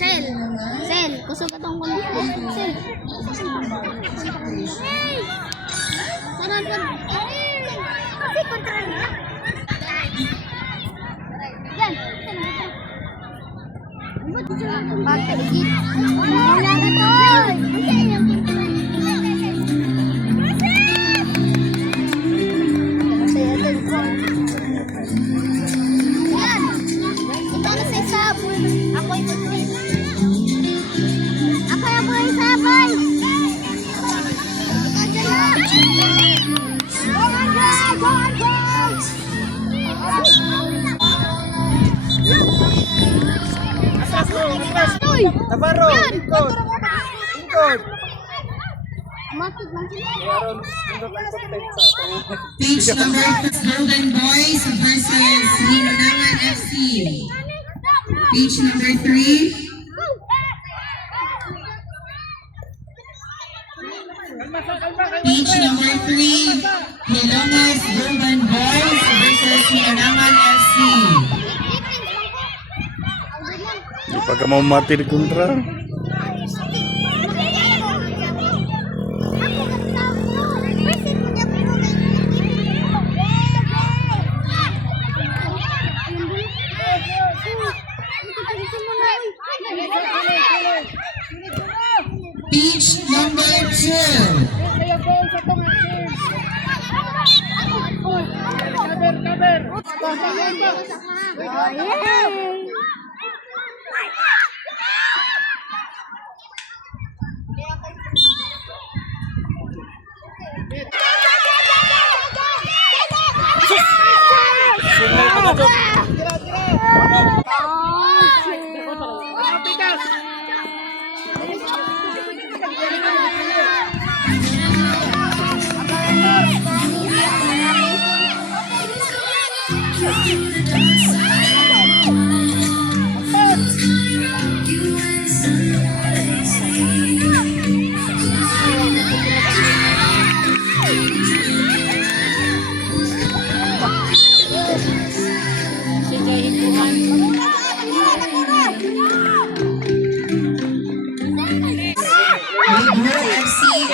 Sel. Kusog atong kuno. Sel. Sanan pun. Kasi kontra niya. Yan. Bakit lagi? Wala na to. Navarro, lingkod. Page number 2, Golden Boys versus Hinunangan FC. Page number 3. Page number 3, Hilongos Golden Boys versus Hinunangan FC. Pagka mau mati di kontra. Page number 2.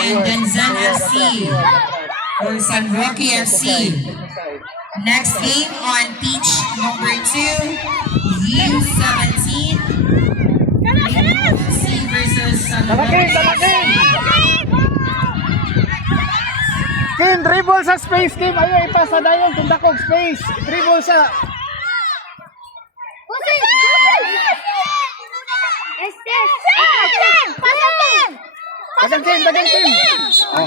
And Denzan FC or San Roque FC. Next game on pitch number 2, U17. FC versus San Roque FC. Kim, dribble sa space, Kim. Ayaw, ipasa dayon. Tundakog space. Dribble sa... Dagang Kim, dagang Kim. Oh.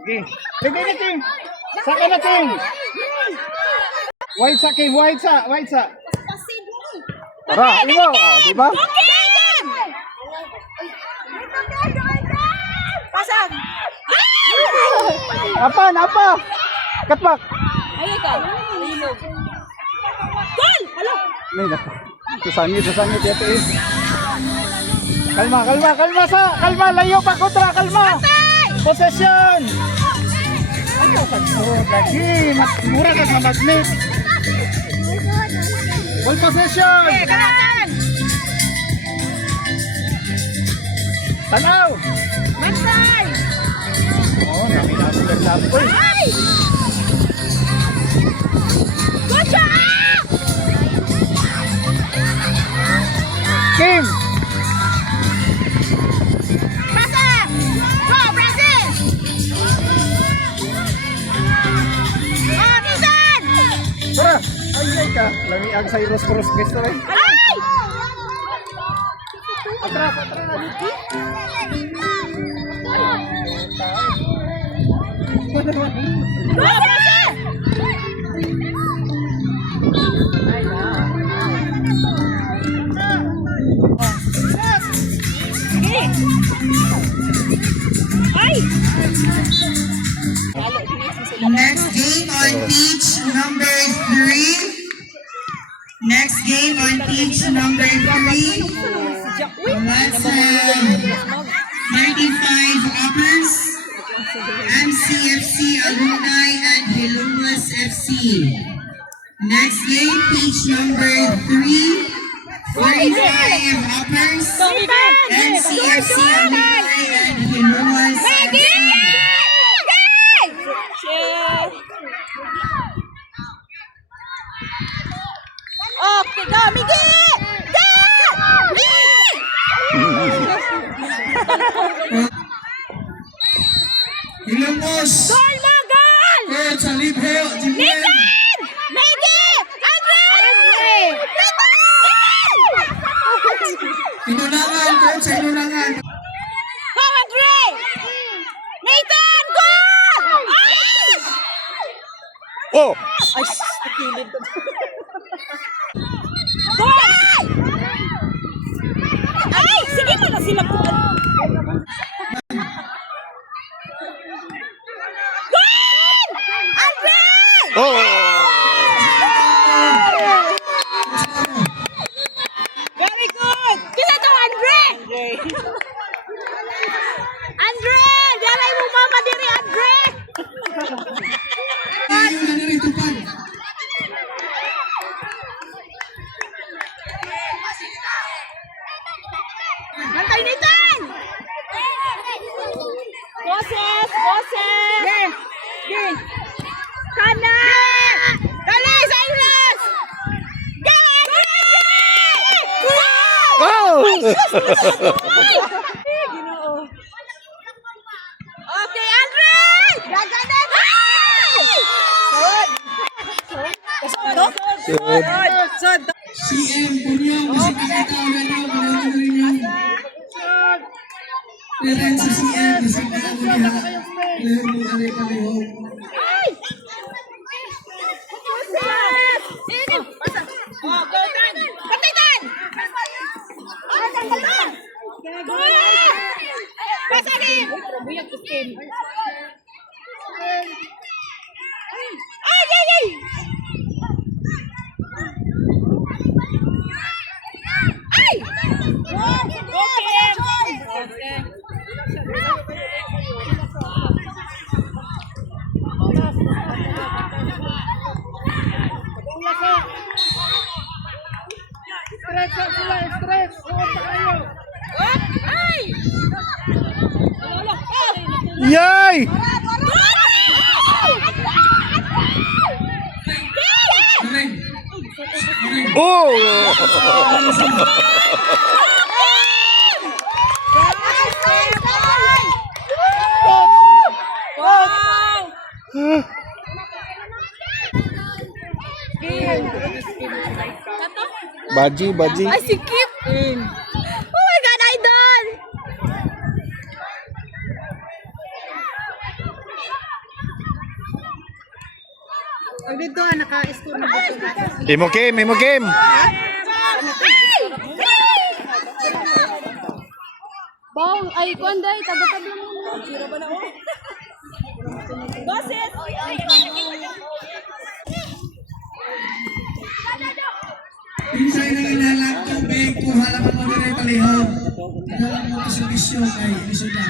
Okay. Sige na Kim. Saka na Kim. White sa Kim, white sa. Tara, imo, di ba? Pasang. Apa? Katpak. Ayo ka. Linog. Gol! Halo. May nako. Susangit dito eh. Kalma, layo pa kontra, kalma. Possession. Ayaw pagsuot lagi, mura ka sa magnet. Ball possession. Tanaw. Mansay. Oh, namin natin. Ay! Gotcha! Kim. Tara! Ay ka! Lami ang sa Iros Cross Cristo rin. Ay! Atras! Next game on pitch number 3. Next game on pitch number 3. Let's have 35 uppers, MCFC Alumni and Hilongos FC. Next game, page number 3, 45 hoppers, NCFC Alumni and Hinuas FC. Okay, go, Miggy! Ilongos, Gol mo, gol! Coach Alibho, Jibuel. Miggy! Andre! Inunangan, Coach, inunangan. Go, Andre! Nathan, goal! Ay! Oh! Ay, nakilid ko. Goal! Ay, sige mo na sila po. Goal! Andre! Oh! Very good! Kita to, Andre! Andre! Dalay mo mama diri, Andre! Ayaw na nito pa. Bantay Nathan! Boses! Boses! Game! Game! Kana! Dali, Cyrus! Go, Andre! Oh! Okay, Andre! Gaganan! Sod! CM Punyong, kasi nakita ko na niyo, manonood rin niyo. Meron sa CM, kasi nakita ko niya. Lehong mo kami palihog. Ay! Oh, go, Tan! Patay, Tan! Pasa rin! Ay, ay, ay! Ay! Okay. Stretch up sila, stretch! Huwag pa kayo! Ay! Yay! Oh! Baji, baji. Ay, si Kip! Oh my God, idol! Dito, naka-score na ba? Imo game, imo game. Bong, ay, konday, tabi-tabi mo. Boses! Pinsay na ilalang tubig, kuha lang mo na rin palihog. Dalang mo sa bisyo kay Isuda.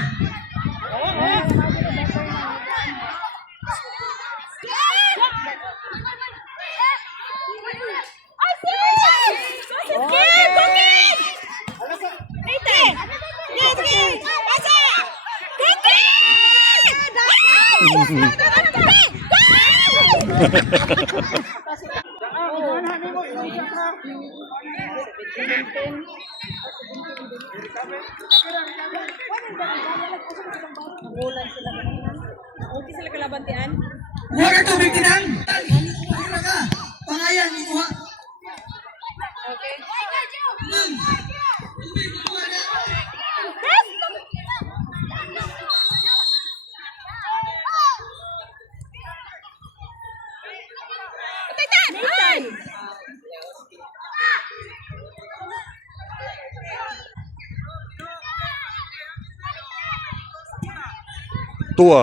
Okay sila kalabantian? Huwag ka tubig tinang! Ano ka? Pangayan, ikuha. Nathan! Tua.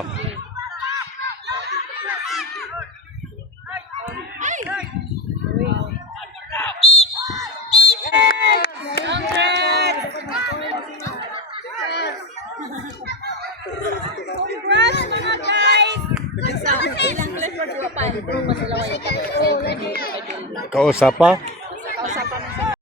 Congrats mga guys! Ilang left for 2 pa? Kausap pa?